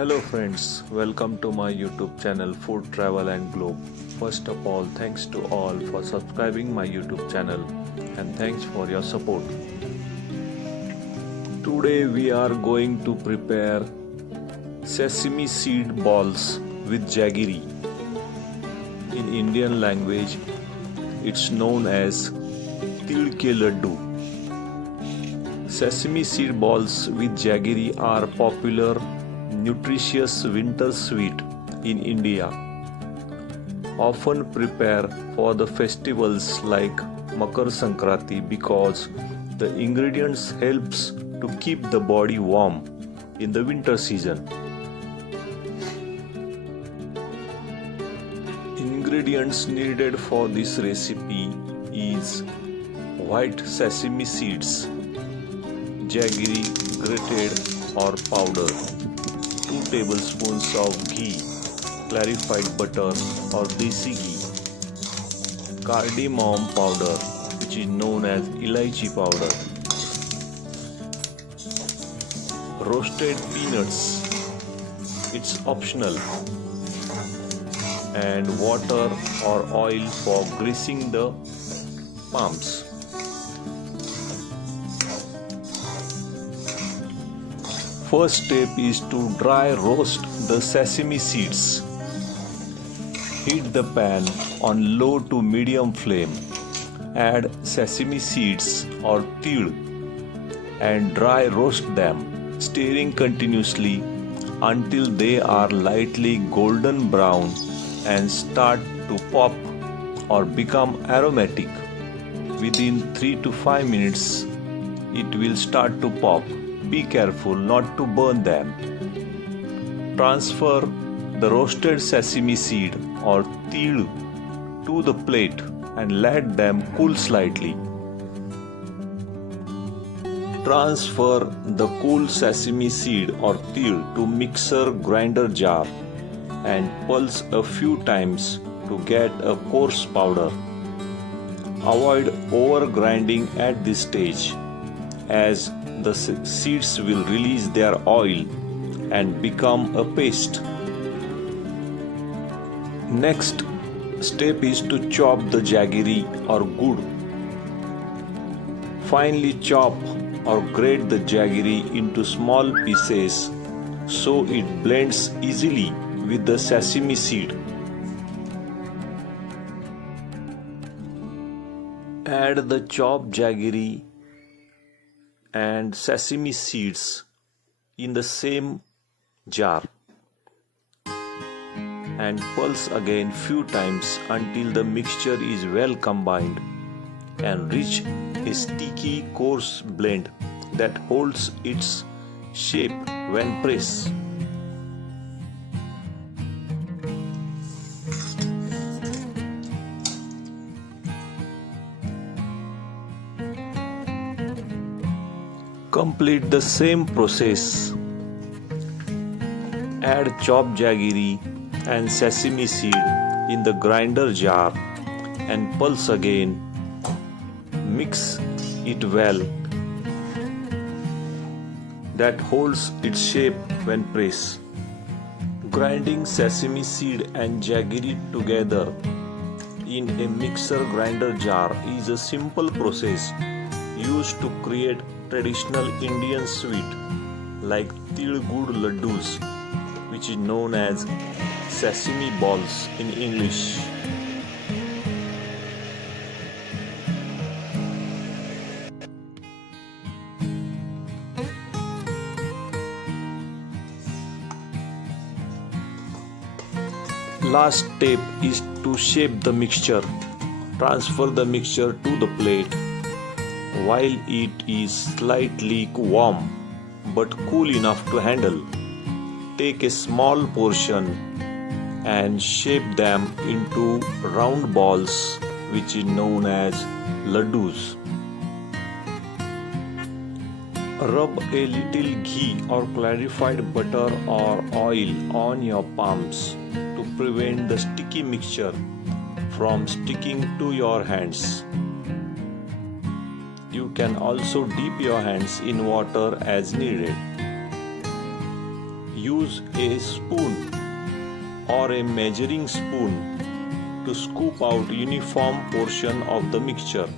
Hello friends, welcome to my YouTube channel Food Travel and Globe. First of all, thanks to all for subscribing my YouTube channel and thanks for your support. Today we are going to prepare sesame seed balls with jaggery. In Indian language, it's known as Til Ke Laddu. Sesame seed balls with jaggery are popular nutritious winter sweet in India, often prepared for the festivals like Makar Sankranti because the ingredients helps to keep the body warm in the winter season. Ingredients needed for this recipe is white sesame seeds, jaggery grated or powder, 2 tablespoons of ghee, clarified butter or desi ghee, cardamom powder which is known as Tilache powder, roasted peanuts, it's optional, and water or oil for greasing the palms. First step is to dry roast the sesame seeds. Heat the pan on low to medium flame. Add sesame seeds or til and dry roast them, stirring continuously until they are lightly golden brown and start to pop or become aromatic. Within 3 to 5 minutes, it will start to pop. Be careful not to burn them. Transfer the roasted sesame seed or til to the plate and let them cool slightly. Transfer the cool sesame seed or til to mixer grinder jar and pulse a few times to get a coarse powder. Avoid over grinding at this stage, as the seeds will release their oil and become a paste. Next step is to chop the jaggery or gur. Finely chop or grate the jaggery into small pieces so it blends easily with the sesame seed. Add the chopped jaggery and sesame seeds in the same jar and pulse again few times until the mixture is well combined and reach a sticky coarse blend that holds its shape when pressed. Complete the same process. Add chopped jaggery and sesame seed in the grinder jar and pulse again. Mix it well that holds its shape when pressed. Grinding sesame seed and jaggery together in a mixer grinder jar is a simple process used to create traditional Indian sweet like Til Gud Ladoos, which is known as sesame balls in English. Last step is to shape the mixture. Transfer the mixture to the plate while it is slightly warm but cool enough to handle. Take a small portion and shape them into round balls which is known as ladoos. Rub a little ghee or clarified butter or oil on your palms to prevent the sticky mixture from sticking to your hands. You can also dip your hands in water as needed. Use a spoon or a measuring spoon to scoop out uniform portion of the mixture.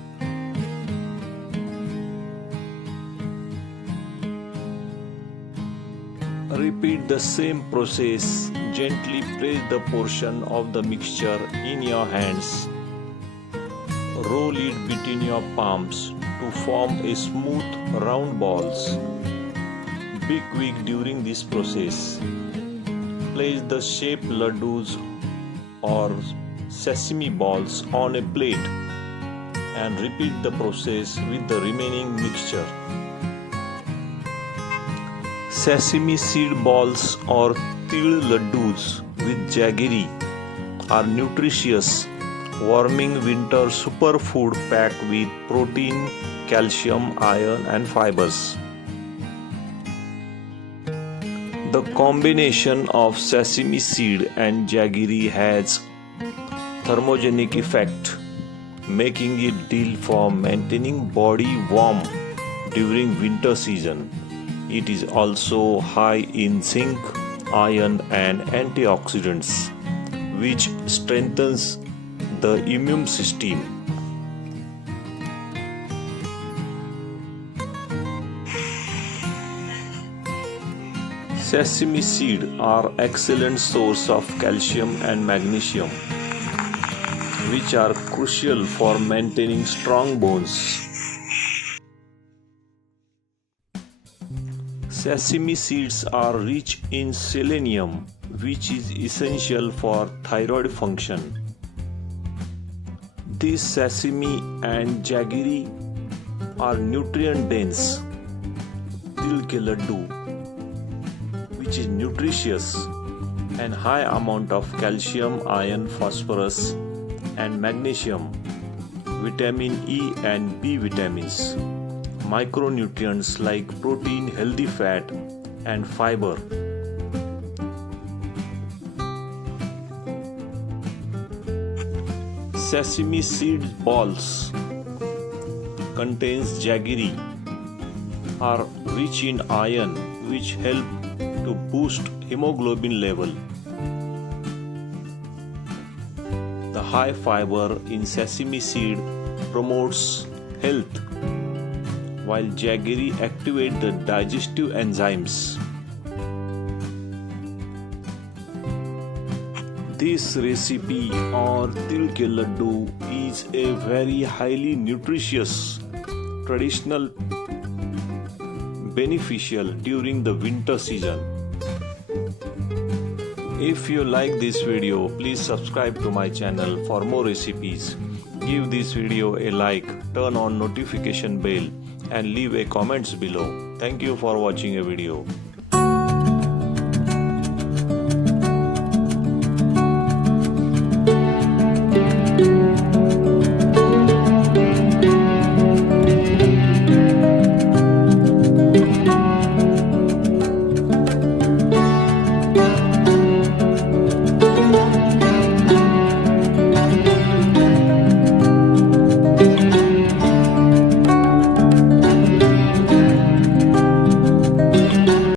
Repeat the same process. Gently press the portion of the mixture in your hands. Roll it between your palms to form a smooth round balls. Be quick during this process. Place the shaped laddus or sesame balls on a plate and repeat the process with the remaining mixture. Sesame seed balls or Til Laddus with Jaggery are nutritious, warming winter superfood packed with protein, calcium, iron and fibers. The combination of sesame seed and jaggery has thermogenic effect, making it ideal for maintaining body warm during winter season. It is also high in zinc, iron and antioxidants, which strengthens the immune system. Sesame seeds are excellent source of calcium and magnesium, which are crucial for maintaining strong bones. Sesame seeds are rich in selenium, which is essential for thyroid function. This sesame and jaggery are nutrient dense. Til Ke Laddu, which is nutritious and high amount of calcium, iron, phosphorus and magnesium, vitamin E and B vitamins, micronutrients like protein, healthy fat and fiber. Sesame seed balls contains jaggery, are rich in iron, which help to boost hemoglobin level. The high fiber in sesame seed promotes health, while jaggery activates the digestive enzymes. This recipe or Til Ke Laddu is a very highly nutritious, traditional, beneficial during the winter season. If you like this video, please subscribe to my channel for more recipes. Give this video a like, turn on notification bell and leave a comments below. Thank you for watching a video.